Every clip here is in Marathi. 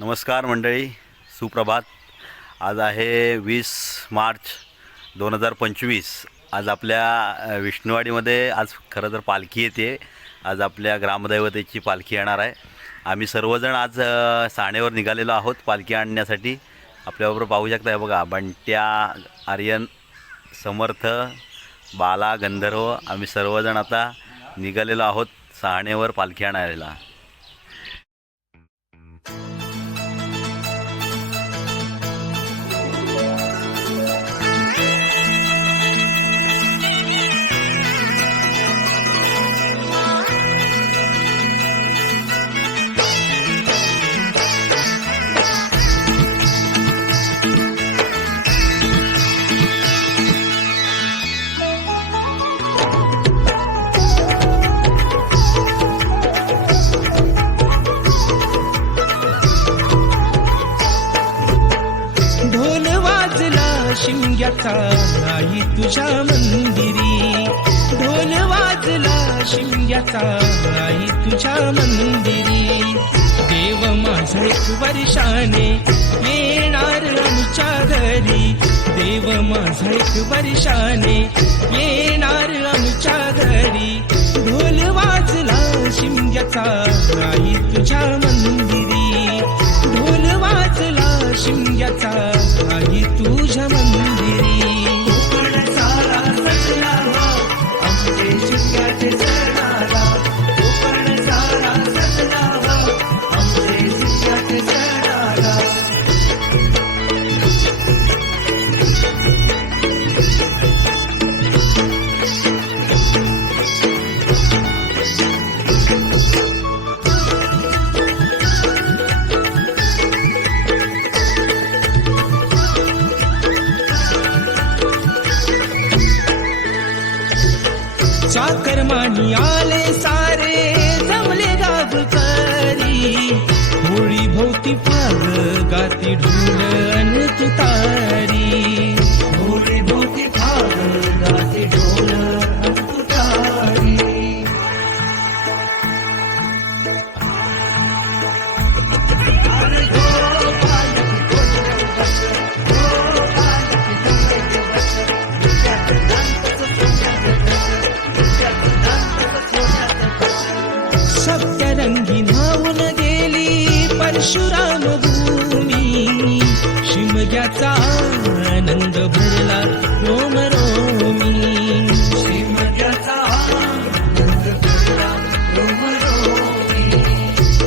नमस्कार मंडळी सुप्रभात. आज आहे वीस मार्च दोन हजार पंचवीस. आज आपल्या विष्णुवाडीमध्ये आज खरं तर पालखी येते. आज आपल्या ग्रामदैवतेची पालखी येणार आहे. आम्ही सर्वजण आज साणेवर निघालेलो आहोत पालखी आणण्यासाठी. आपल्याबरोबर पाहू शकता हे बघा बंट्या आर्यन समर्थ बाला गंधर्व. आम्ही सर्वजण आता निघालेलो आहोत सहाणेवर पालखी आणायला. शिमग्याचा आई तुझ्या मंदिरी. ढोल वाजला शिमग्याचा आई तुझ्या मंदिरी. देव माझा वर्षाने येणार आमच्या घरी. देव माझा वर्षाने चाकरमानी आले सारे जमले गावकरी. होळी भोवती फाग गाती ढोलन परशुराम भूमी शिमग्याचा आनंद भरला रोम रोमी शिमग्याचा आनंद भरला रोम रोमी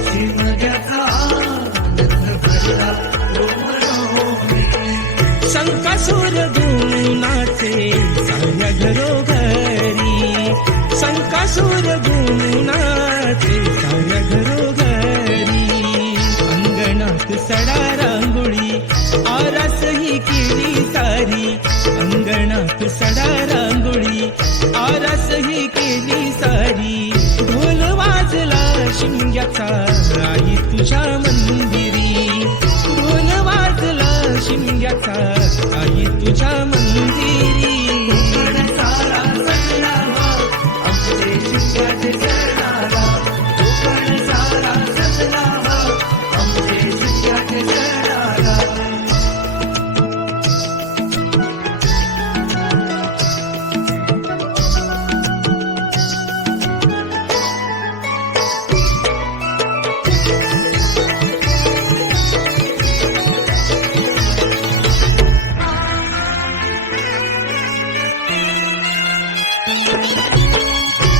शिमग्याचा आनंद भरला रोम रोमी गुणाचे साऱ्या घरोघरी संकासुर गुणाचे साऱ्या घरो शिमग्याचा राई तुझ्या मंदिरी. ढोल वाजला शिमग्याचा आई तुझ्या मंदिरी. सारा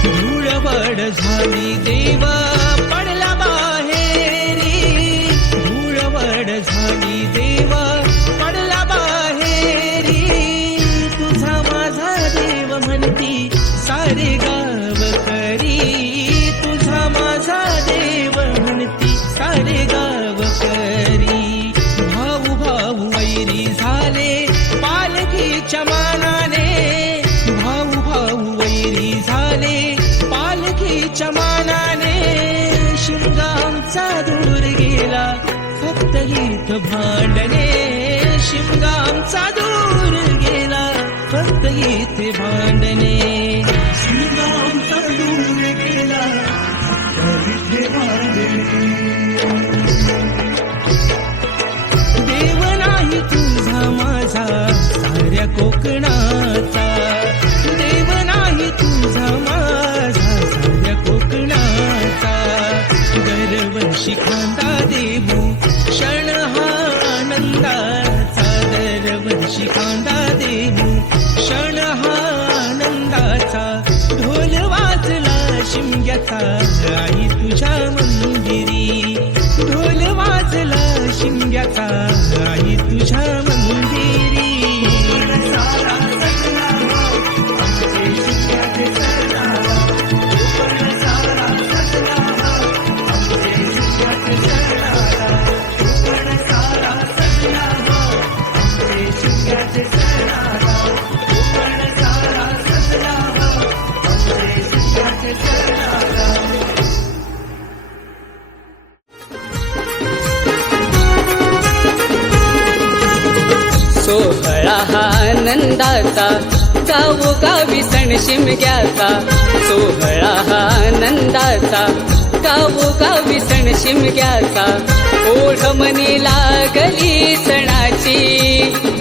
धूळवड झाली देवा पडला बाहेरी. धूळवड झाली देवा पडला बाहेरी. तुझा माझा देव म्हणती सारे गाव करी. तुझा माझा देव म्हणती सारे गाव करी. भाऊ भाऊ मैरी झाले पालखीच्या मानाने. वाचा दूर गेला फक्त हित भांडणे. शिमगामचा दूर गेला फक्त हित भांडणे. शिमगामचा दूर गेला देव नाही तुझा माझा साऱ्या कोकणा दरवर्षी कांदा देऊ क्षण हा आनंदाचा. ढोल वाजला शिमग्याचा आई तुझ्या मंदिरी. ढोल वाजला शिमग्याचा आई सोहळा हा आनंदाचा गावो गावी सण शिमग्याचा. सोहळा हा आनंदाचा गावो गावी सण शिमग्याचा. ओढ मनी लागली सणाची.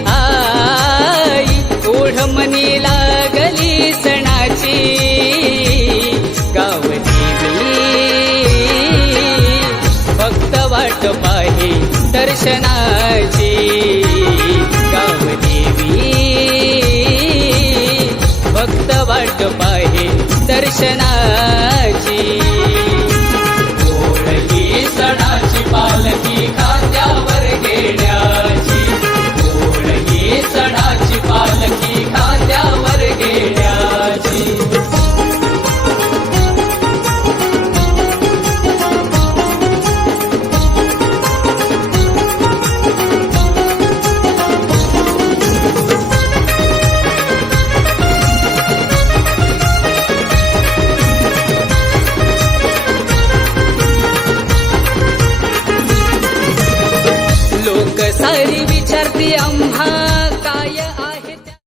आई ओढ मनी लागली सणाची. गावली फक्त वाट पाही दर्शना